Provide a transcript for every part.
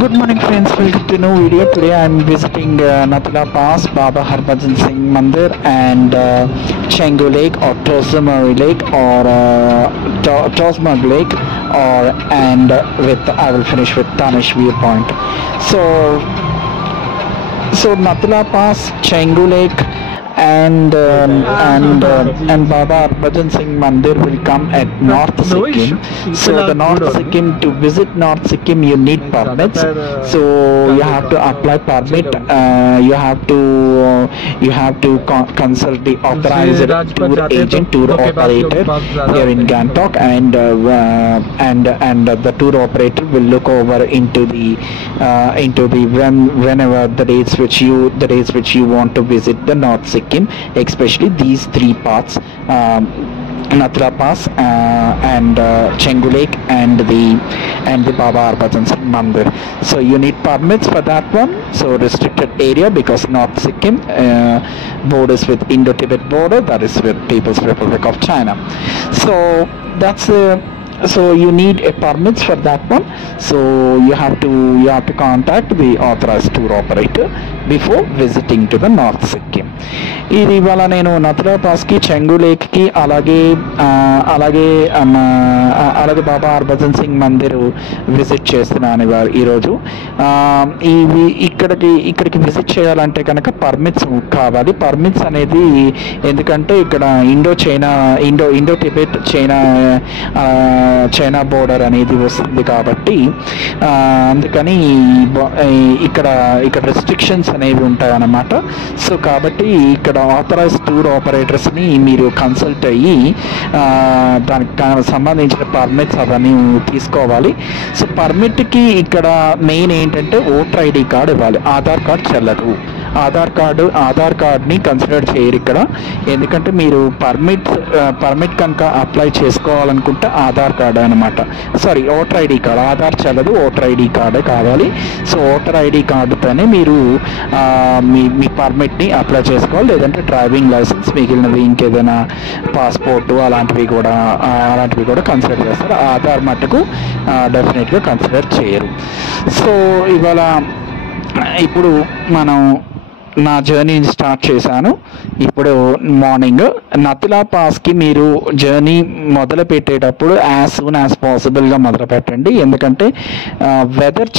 Good morning friends, welcome to new video. Today I am visiting Nathula Pass, Baba Harbhajan Singh Mandir and Chengu Lake or Tosumari Lake or Tosmag Lake and I will finish with Tanish viewpoint. So Nathula Pass, Chengu Lake and Baba Harbhajan Singh Mandir will come at North Sikkim. So the North Sikkim, to visit North Sikkim you need permits. So you have to apply permit. You have to consult the authorized tour agent, tour operator here in Gangtok, and the tour operator will look over into the whenever the dates which you want to visit the North Sikkim, especially these three paths, Nathula Pass and Chengu Lake and the Baba Harbhajan Singh Mandir. So you need permits for that one. So restricted area because North Sikkim borders with Indo-Tibet border, that is with People's Republic of China. So that's so you need a permits for that one. So you have to contact the authorized tour operator before visiting to the North Sikkim. ఇది ఇవాళ నేను నథులా పాస్కి, చెంగు లేక్కి, అలాగే బాబా Harbhajan Singh Mandir visit చేస్తున్నాను ఈరోజు. ఇక్కడికి visit చేయాలంటే కనుక పర్మిట్స్ కావాలి. పర్మిట్స్ అనేది ఎందుకంటే ఇక్కడ ఇండో టిబెట్ చైనా బోర్డర్ అనేది వస్తుంది కాబట్టి అందుకని ఇక్కడ రెస్ట్రిక్షన్స్ అనేవి ఉంటాయి అన్నమాట. సో కాబట్టి ఇక్కడ ఆథరైజ్డ్ టూర్ ఆపరేటర్స్ని మీరు కన్సల్ట్ అయ్యి దానికి సంబంధించిన పర్మిట్స్ అవన్నీ తీసుకోవాలి. సో పర్మిట్కి ఇక్కడ మెయిన్ ఏంటంటే ఓటర్ ఐడి కార్డు ఇవ్వాలి. ఆధార్ కార్డు చెల్లదు. ఆధార్ కార్డ్ని కన్సిడర్ చేయరు ఇక్కడ. ఎందుకంటే మీరు పర్మిట్ కనుక అప్లై చేసుకోవాలనుకుంటే ఆధార్ కార్డు అనమాట, sorry voter ID card. Aadhaar చెల్లదు, ఓటర్ ఐడి కార్డే కావాలి. సో ఓటర్ ఐడి కార్డుతోనే మీరు మీ పర్మిట్ని అప్లై చేసుకోవాలి. లేదంటే డ్రైవింగ్ లైసెన్స్, మిగిలినవి ఇంకేదైనా పాస్పోర్టు అలాంటివి కూడా కన్సిడర్ చేస్తారు. ఆధార్ మట్టుకు డెఫినెట్గా కన్సిడర్ చేయరు. సో ఇప్పుడు మనం నా జర్నీని స్టార్ట్ చేశాను. ఇప్పుడు మార్నింగ్ నథులా పాస్కి మీరు జర్నీ మొదలు పెట్టేటప్పుడు యాజ్ సూన్ యాజ్ పాసిబుల్గా మొదలు పెట్టండి. ఎందుకంటే వెదర్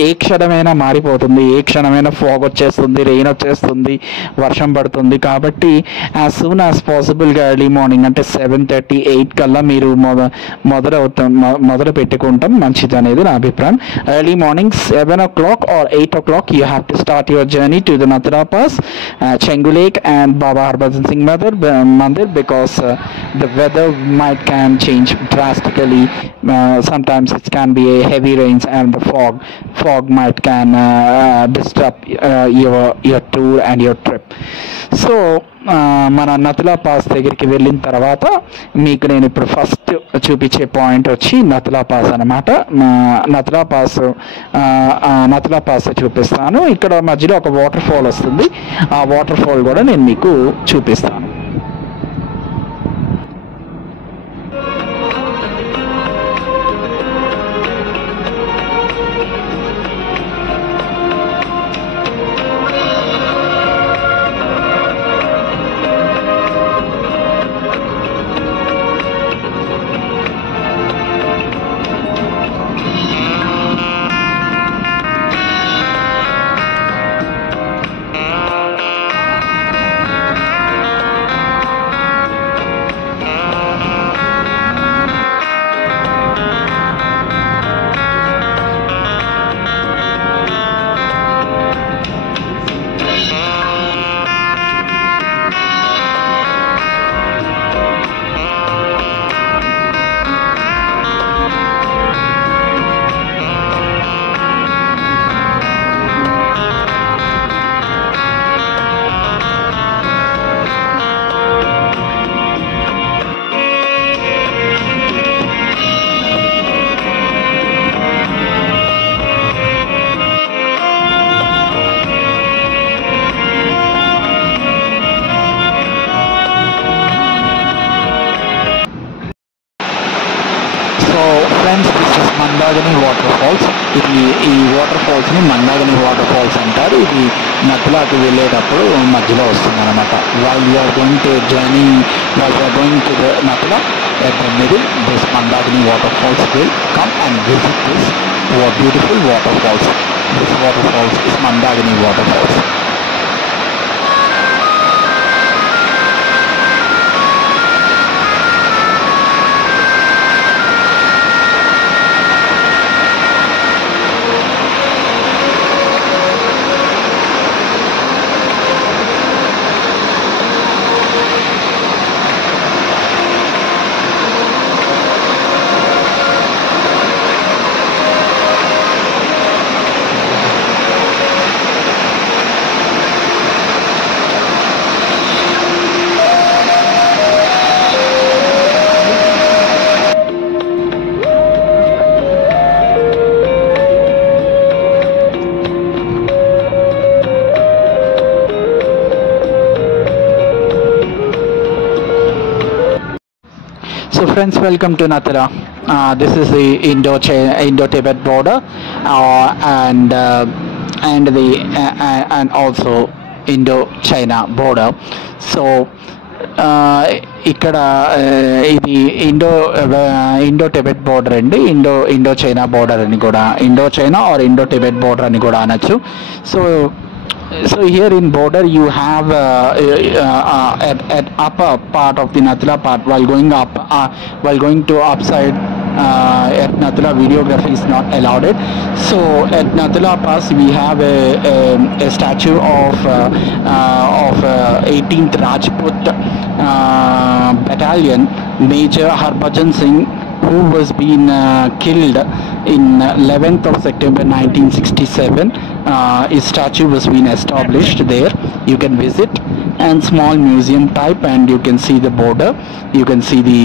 ఏ క్షణమైనా మారిపోతుంది. ఏ క్షణమైనా ఫాగ్ వచ్చేస్తుంది, రెయిన్ వచ్చేస్తుంది, వర్షం పడుతుంది. కాబట్టి యాజ్ సూన్ యాజ్ పాసిబుల్గా ఎర్లీ మార్నింగ్ అంటే 7:30, 8 కల్లా మీరు మొదలు పెట్టుకుంటాం మంచిది అనేది నా అభిప్రాయం. Early morning 7 o'clock or 8 o'clock you have to start your journey to the Nathula Pass, Chengu Lake and Baba Harbhajan Singh Mandir because the weather can change drastically. Sometimes it can be a heavy rains and the fog can disrupt your tour and your trip. So మన నథులా pass దగ్గరికి వెళ్ళిన తర్వాత మీకు నేను ఇప్పుడు first చూపించే point వచ్చి నథులా pass అనమాట. నథులా పాస్ చూపిస్తాను. ఇక్కడ మధ్యలో ఒక వాటర్ ఫాల్ వస్తుంది. ఆ వాటర్ ఫాల్ కూడా నేను మీకు చూపిస్తాను. Friends, this is Mandagini waterfalls. ఇది ఈ వాటర్ ఫాల్స్ని మందాగిని వాటర్ ఫాల్స్ అంటారు. ఇది నత్లాకి వెళ్ళేటప్పుడు మధ్యలో వస్తుంది అనమాట. While you are going to journey, while you are going to the Nathula, at the middle this Mandagini waterfalls will come and visit this beautiful waterfalls. This waterfalls is Mandagini waterfalls. So friends, welcome to Nathula. This is the Indo-Tibet border, and also Indo-China border. So ఇక్కడ ఇది Indo Tibet border అండి. Indo China border అని కూడా, Indo China or Indo Tibet border అని కూడా అనొచ్చు. So here in border you have at upper part of the Nathula part, while going to upside at Nathula, videography is not allowed. So at Nathula Pass we have a statue of 18th Rajput Battalion Major Harbhajan Singh, who was been killed in 11th of September 1967. His statue was being established there. You can visit, and small museum type, and you can see the border. You can see the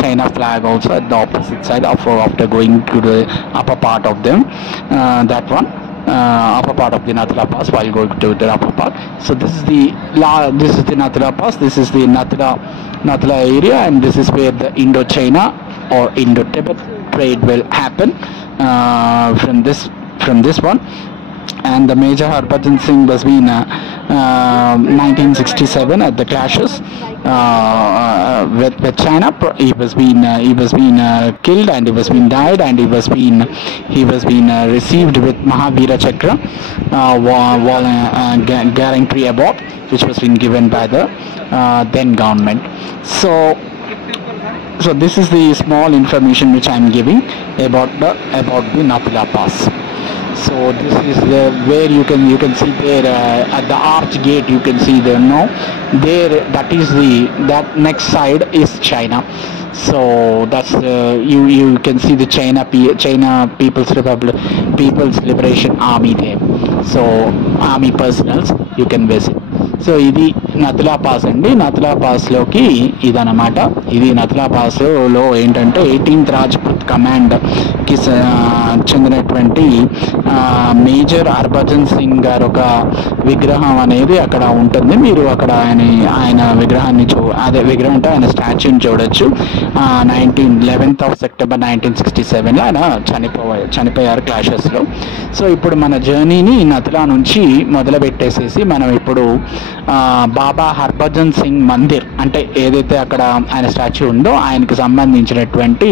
China flag also at the opposite side after going to the upper part of them. That one. Upper part of the Nathula Pass, while going to the upper part. So this is the Nathula Pass. This is the Nathula area, and this is where the Indo-China or Indo-Tibet trade will happen from this one. And the Major Harbhajan Singh was been 1967 at the clashes with China. He was been killed, and he was been died, and he was been received with Mahavira Chakra gallantry award, which was been given by the then government. So this is the small information which I am giving about the Nathula Pass. So this is where you can see there at the arch gate. You can see there now. There, that next side is China. So that's you can see the China People's Liberation Army there. So army personals you can visit. So ఇది నథులా pass అండి. నథులా పాస్లోకి ఇదన్నమాట. ఇది నథులా పాస్లో ఏంటంటే 18th Rajput కమాండ్కి చెందినటువంటి major Harbhajan Singh గారు ఒక విగ్రహం అనేది అక్కడ ఉంటుంది. మీరు అక్కడ ఆయన విగ్రహాన్ని విగ్రహం అంటే ఆయన స్టాచ్యూని చూడొచ్చు. 11th of September 1967లో ఆయన చనిపోయారు క్లాషెస్లో. సో ఇప్పుడు మన జర్నీని నథులా నుంచి మొదలు పెట్టేసేసి మనం ఇప్పుడు బాబా హర్భజన్ సింగ్ మందిర్, అంటే ఏదైతే అక్కడ ఆయన స్టాచ్యూ ఉందో ఆయనకు సంబంధించినటువంటి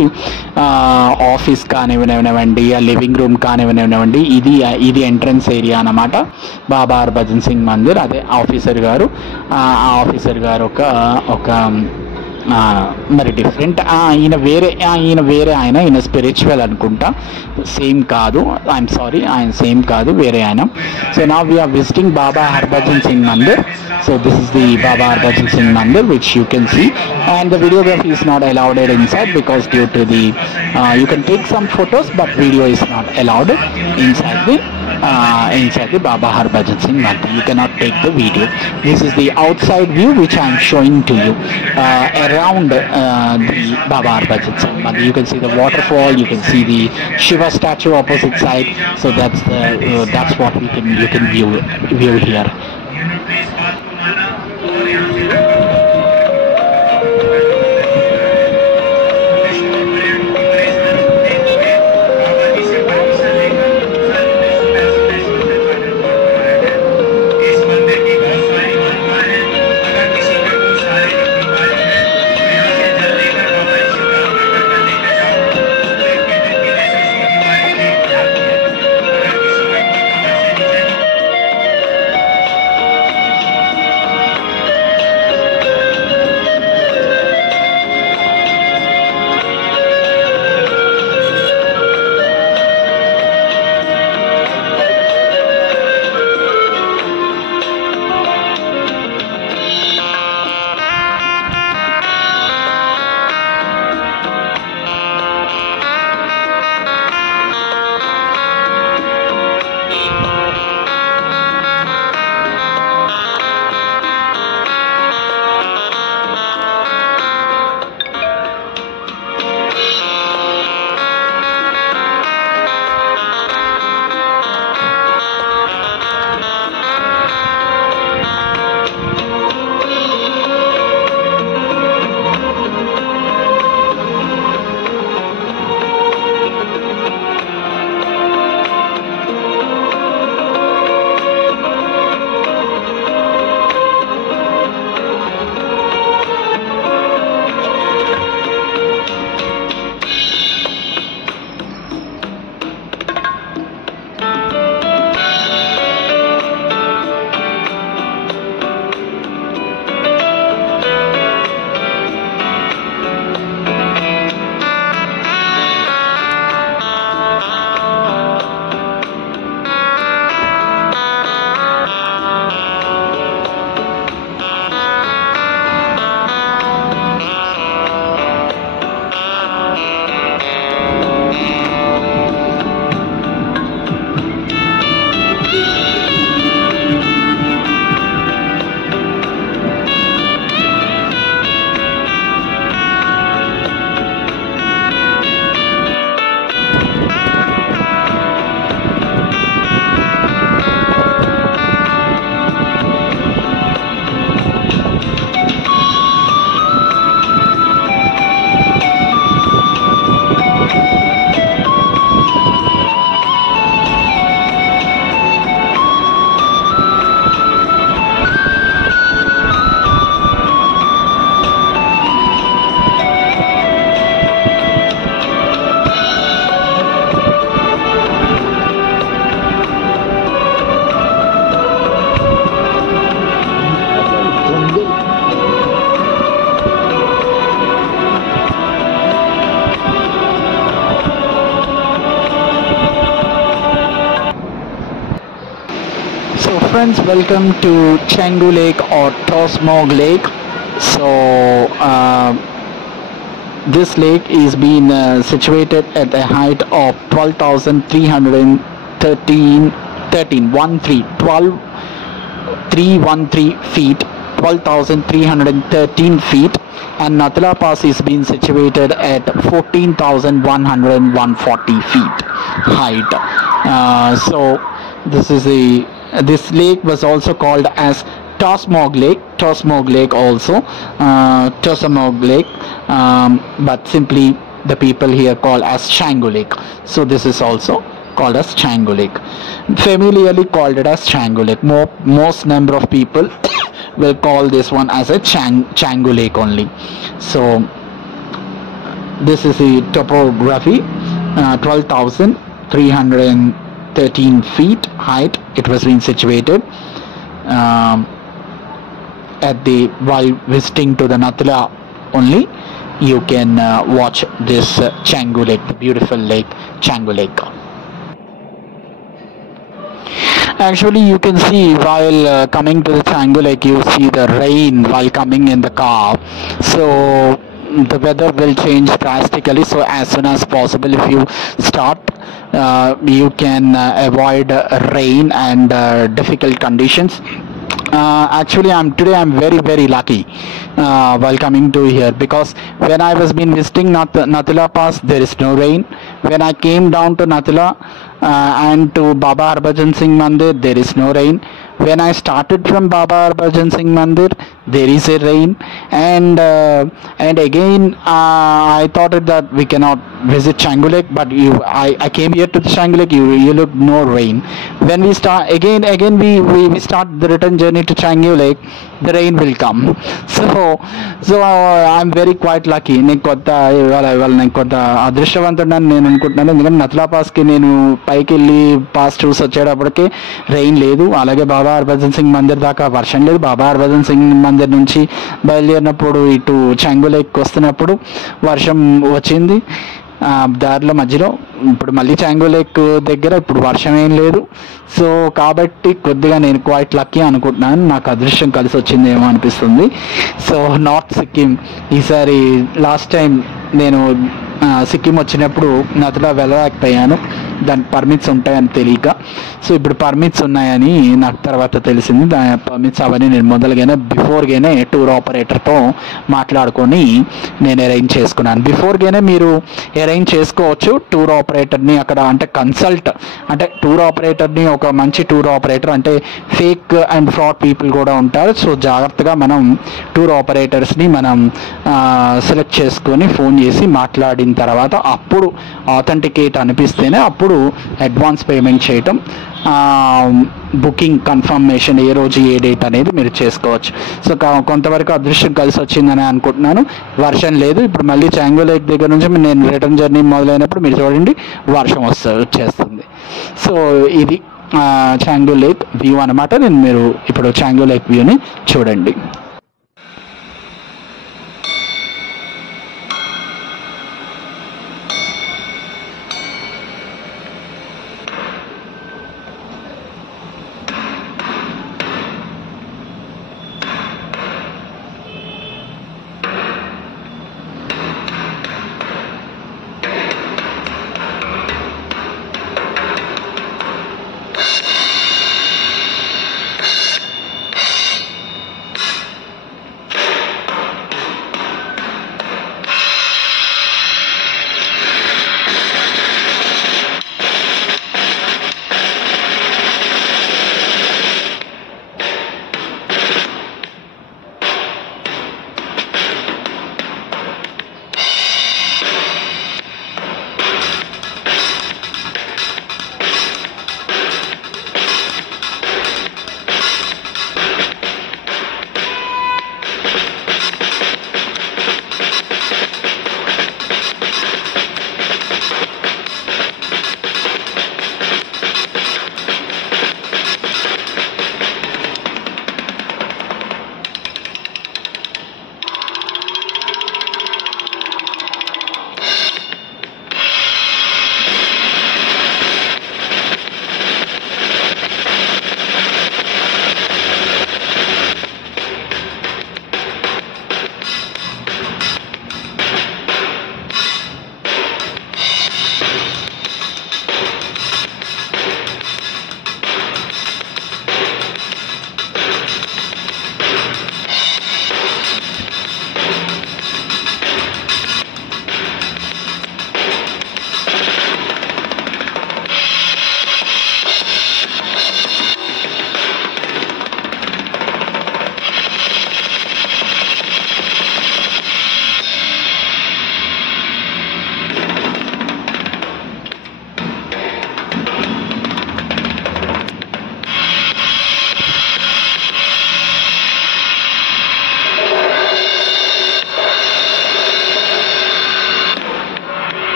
ఆఫీస్ కానివ్వండి, ఆ లివింగ్ రూమ్ కానివ్వండి, ఇది ఎంట్రన్స్ ఏరియా అన్నమాట. బాబా హర్భజన్ సింగ్ మందిర్. అదే ఆఫీసర్ గారు ఒక మరి డిఫరెంట్. ఈయన వేరే ఆయన స్పిరిచువల్ అనుకుంటా, సేమ్ కాదు. ఐఎమ్ సారీ, ఆయన సేమ్ కాదు, వేరే ఆయన. So now we are visiting Baba Harbhajan Singh Mandir. So this is the Baba Harbhajan Singh Mandir, which you can see, and the videography is not allowed inside because due to the you can take some photos, but video is not allowed inside the Baba Harbhajan Singh Mandir. You cannot take the video. This is the outside view which I am showing to you around the Baba Harbhajan Singh Mandir. You can see the waterfall, you can see the Shiva statue opposite side. So that's what you can view here. friends, welcome to Canggu Lake or Tosmog Lake. So this lake is being situated at a height of 12,313 feet, 12,313 feet, and Nathula Pass is being situated at 14,140 feet height. So this lake was also called as Tosmog Lake also, Tosmog Lake, but simply the people here call as Canggu Lake. So this is also called as Canggu Lake, familiarly called it as Canggu Lake. Most number of people will call this one as a Canggu Lake only. So this is the topography. 12,313 feet height it was being situated. While visiting to the Nathula only, you can watch this Canggu Lake, the beautiful lake Canggu Lake. Actually, you can see while coming to the Canggu Lake, you see the rain while coming in the car. So the weather will change drastically. So as soon as possible, if you start, you can avoid rain and difficult conditions. Actually, I'm very lucky while coming to here, because when I was been visiting Nathula Pass, there is no rain. When I came down to Nathula and to Baba Harbhajan Singh Mandir, there is no rain. When I started from Baba Harbhajan Singh Mandir, there is a rain, and again I thought that we cannot visit Canggu Lake, but I came here to the Canggu Lake. You look no rain. When we start again we start the return journey to Canggu Lake, the rain will come. So I'm very quite lucky. నేను కొంత అదృష్టవంతుడని నేను అనుకుంటున్నాను. ఎందుకంటే నథులా పాస్కి నేను పైకి వెళ్ళి pass చూసి వచ్చేటప్పటికి రెయిన్ లేదు. అలాగే బాబా హర్భజన్ సింగ్ మందిర్ దాకా వర్షం లేదు. బాబా హర్భజన్ సింగ్ మందిర్ నుంచి బయలుదేరినప్పుడు ఇటు Canggu Lake వస్తున్నప్పుడు వర్షం వచ్చింది దారిలో మధ్యలో. ఇప్పుడు మళ్ళీ Canggu Lake దగ్గర ఇప్పుడు వర్షం ఏం లేదు. సో కాబట్టి కొద్దిగా నేను క్వైట్ లక్కీ అనుకుంటున్నాను. నాకు అదృష్టం కలిసి వచ్చిందేమో అనిపిస్తుంది. సో నార్త్ సిక్కిం ఈసారి లాస్ట్ టైం నేను సిక్కిం వచ్చినప్పుడు నథులా వెళ్ళలేకపోయాను, దానికి పర్మిట్స్ ఉంటాయని తెలియక. సో ఇప్పుడు పర్మిట్స్ ఉన్నాయని నాకు తర్వాత తెలిసింది. దాని పర్మిట్స్ అవన్నీ నేను మొదలుగానే బిఫోర్గానే టూర్ ఆపరేటర్తో మాట్లాడుకొని నేను అరేంజ్ చేసుకున్నాను. బిఫోర్గానే మీరు అరేంజ్ చేసుకోవచ్చు టూర్ ఆపరేటర్ని అక్కడ. అంటే కన్సల్ట్ అంటే టూర్ ఆపరేటర్ని, ఒక మంచి టూర్ ఆపరేటర్, అంటే ఫేక్ అండ్ ఫ్రాడ్ పీపుల్ కూడా ఉంటారు. సో జాగ్రత్తగా మనం టూర్ ఆపరేటర్స్ని మనం సెలెక్ట్ చేసుకొని ఫోన్ చేసి మాట్లాడిన తర్వాత అప్పుడు ఆథెంటికేట్ అనిపిస్తేనే అప్పుడు అడ్వాన్స్ పేమెంట్ చేయటం, బుకింగ్ కన్ఫర్మేషన్ ఏ రోజు ఏ డేట్ అనేది మీరు చేసుకోవచ్చు. సో కొంతవరకు అదృష్టం కలిసి వచ్చిందని అనుకుంటున్నాను. వర్షం లేదు. ఇప్పుడు మళ్ళీ Canggu Lake దగ్గర నుంచి నేను రిటర్న్ జర్నీ మొదలైనప్పుడు మీరు చూడండి వర్షం వచ్చేస్తుంది. సో ఇది Canggu Lake వ్యూ అనమాట. మీరు ఇప్పుడు Canggu Lake వ్యూని చూడండి.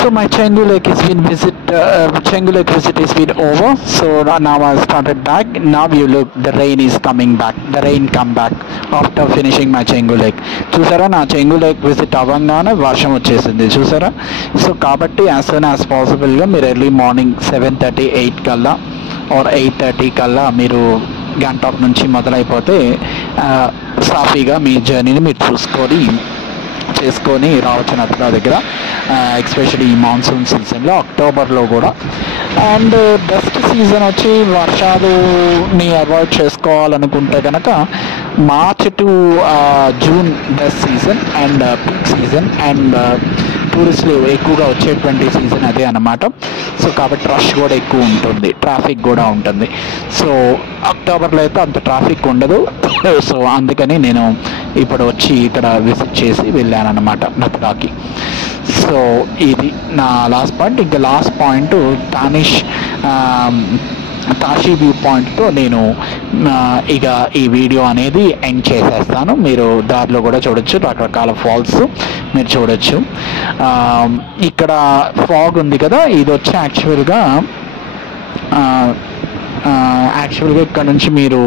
So my Chengu Lake has been Chengu Lake visit has been over. So now I started back. Now you look, the rain is coming back. The rain come back after finishing my Chengu Lake. చూసారా నా చెంగు lake visit అవ్వగానే వర్షం వచ్చేసింది చూసారా. So కాబట్టి as soon as పాసిబుల్గా మీరు early morning 7:30 8 కల్లా ఆర్ 8:30 కల్లా మీరు గ్యాంటాక్ నుంచి మొదలైపోతే సాఫీగా మీ జర్నీని మీరు చేసుకొని రావచ్చు నత్లా దగ్గర, ఎస్పెషల్లీ ఈ మాన్సూన్ సీజన్లో అక్టోబర్లో కూడా. అండ్ బెస్ట్ సీజన్ వచ్చి వర్షాలుని అవాయిడ్ చేసుకోవాలనుకుంటే కనుక March to June best season and peak season and టూరిస్టులు ఎక్కువగా వచ్చేటువంటి సీజన్ అదే అన్నమాట. సో కాబట్టి రష్ కూడా ఎక్కువ ఉంటుంది, ట్రాఫిక్ కూడా ఉంటుంది. సో అక్టోబర్లో అయితే అంత ట్రాఫిక్ ఉండదు. సో అందుకని నేను ఇప్పుడు వచ్చి ఇక్కడ విజిట్ చేసి వెళ్ళాను అన్నమాట నత్లాకి. సో ఇది నా లాస్ట్ పాయింట్. ఇంకా లాస్ట్ పాయింట్ తాషీ వ్యూ పాయింట్తో నేను ఇక ఈ వీడియో అనేది ఎండ్ చేసేస్తాను. మీరు దారిలో కూడా చూడొచ్చు, రకరకాల ఫాల్స్ మీరు చూడొచ్చు. ఇక్కడ ఫాగ్ ఉంది కదా, ఇది వచ్చి యాక్చువల్గా ఇక్కడ నుంచి మీరు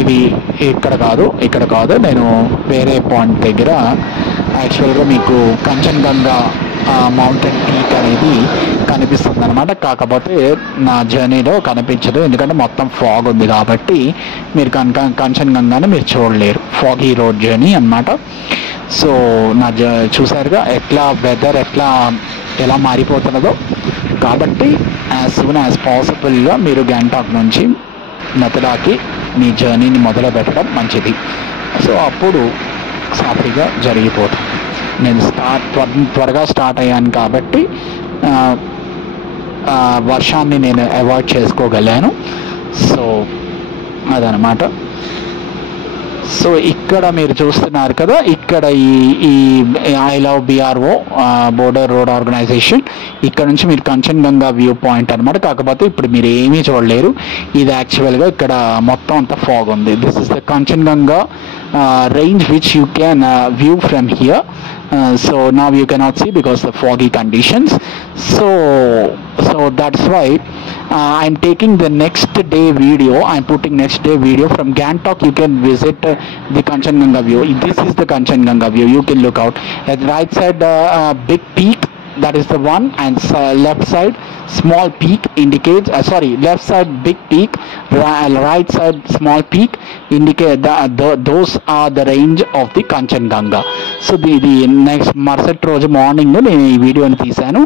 ఇది ఇక్కడ కాదు నేను వేరే పాయింట్ దగ్గర యాక్చువల్గా మీకు కంచన్గంగా మౌంటైన్ పీక్ అనేది కనిపిస్తుంది అనమాట. కాకపోతే నా జర్నీలో కనిపించదు, ఎందుకంటే మొత్తం ఫాగ్ ఉంది కాబట్టి మీరు కంచన్గంగాని మీరు చూడలేరు. ఫాగీ రోడ్ జర్నీ అనమాట. సో చూసారుగా ఎట్లా వెదర్ ఎలా మారిపోతున్నదో. కాబట్టి యాజ్ సూన్ యాజ్ పాసిబుల్గా మీరు గ్యాంటాక్ నుంచి నతులాకి మీ జర్నీని మొదలు పెట్టడం మంచిది. సో అప్పుడు సాఫీగా జరిగిపోతుంది. నేను త్వరగా స్టార్ట్ అయ్యాను కాబట్టి వర్షాన్ని నేను అవాయిడ్ చేసుకోగలను. సో అదనమాట. సో ఇక్కడ మీరు చూస్తున్నారు కదా, ఇక్కడ ఈ I love BRO border road organisation, ఇక్కడ నుంచి మీరు కంచన్గంగా వ్యూ పాయింట్ అనమాట. కాకపోతే ఇప్పుడు మీరు ఏమీ చూడలేరు, ఇది యాక్చువల్గా ఇక్కడ మొత్తం అంతా ఫాగ్ ఉంది. This is the Kanchenjunga range which you can view from here. So now you cannot see because of foggy conditions. So that's why I'm taking the next day video. I'm putting next day video from Gangtok. You can visit the Kanchenjunga view. This is the Kanchenjunga view. You can look out at the right side, big peak, that is the one, and left side small peak indicates left side big peak, right side small peak indicate those are the range of the Kanchenjunga. So ఇది next మరుసటి రోజు morning నేను ఈ వీడియోని తీశాను.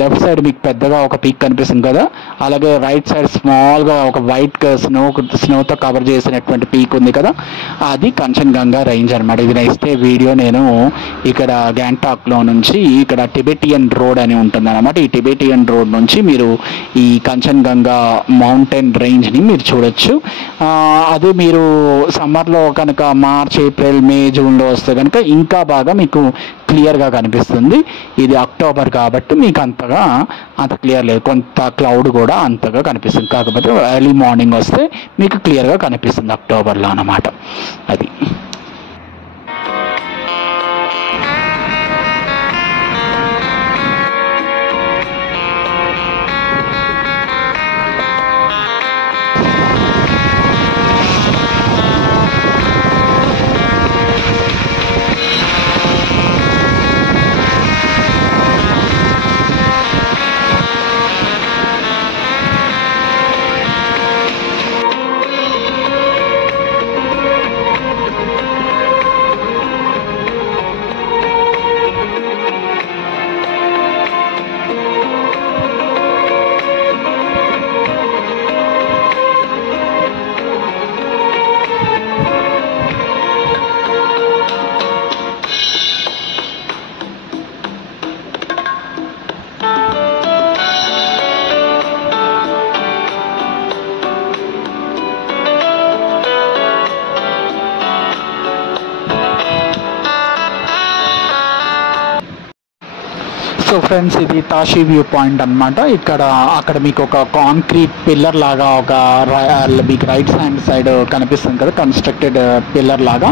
Left side మీకు పెద్దగా ఒక పీక్ కనిపిస్తుంది కదా, అలాగే రైట్ సైడ్ స్మాల్గా ఒక వైట్ స్నోతో కవర్ చేసినటువంటి పీక్ ఉంది కదా, అది కంచన్గంగా రేంజ్ అనమాట. ఇది నెక్స్ట్ వీడియో నేను ఇక్కడ గ్యాంటాక్లో నుంచి ఇక్కడ టిబెటియన్ రోడ్ అని ఉంటుంది అనమాట. ఈ టిబెటియన్ రోడ్ నుంచి మీరు ఈ కంచన్గంగా మౌంటైన్ రేంజ్ని మీరు చూడొచ్చు. అది మీరు సమ్మర్లో కనుక మార్చ్, ఏప్రిల్, మే, జూన్లో వస్తే కనుక ఇంకా బాగా మీకు క్లియర్గా కనిపిస్తుంది. ఇది అక్టోబర్ కాబట్టి మీకు అంత క్లియర్ లేదు, కొంత క్లౌడ్ కూడా అంతగా కనిపిస్తుంది. కాకపోతే ఎర్లీ మార్నింగ్ వస్తే మీకు క్లియర్గా కనిపిస్తుంది అక్టోబర్లో అన్నమాట. అది సో ఫ్రెండ్స్, ఇది తాషి వ్యూ పాయింట్ అనమాట. అక్కడ మీకు ఒక కాంక్రీట్ పిల్లర్ లాగా మీకు రైట్ హ్యాండ్ సైడ్ కనిపిస్తుంది కదా, కన్స్ట్రక్టెడ్ పిల్లర్ లాగా,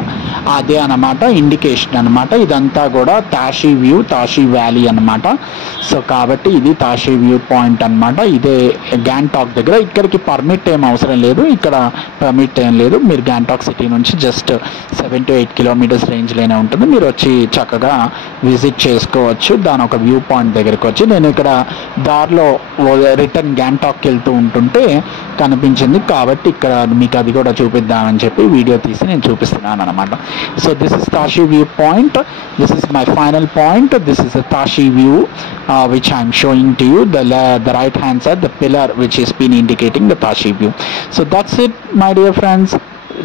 అదే అనమాట ఇండికేషన్ అనమాట. ఇదంతా కూడా తాషి వ్యాలీ అనమాట. సో కాబట్టి ఇది తాషి వ్యూ పాయింట్ అనమాట. ఇదే గ్యాంటాక్ దగ్గర. ఇక్కడికి పర్మిట్ ఏం అవసరం లేదు, ఇక్కడ పర్మిట్ ఏం లేదు. మీరు గ్యాంటాక్ సిటీ నుంచి జస్ట్ 7 to 8 కిలోమీటర్స్ రేంజ్లోనే ఉంటుంది. మీరు వచ్చి చక్కగా విజిట్ చేసుకోవచ్చు. దాని ఒక వ్యూ పాయింట్ దగ్గరికి వచ్చి నేను ఇక్కడ దారిలో రిటర్న్ గ్యాంటాక్కి వెళ్తూ ఉంటుంటే కనిపించింది కాబట్టి ఇక్కడ మీకు అది కూడా చూపిద్దామని చెప్పి వీడియో తీసి నేను చూపిస్తున్నాను అనమాట. So this is Tashi view point. This is my final point. This is the Tashi view which I am showing to you. The right hand side, the pillar which is been indicating the Tashi view. So that's it, my dear friends.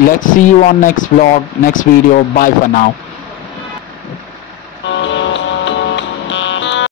Let's see you on next vlog, next video. Bye for now.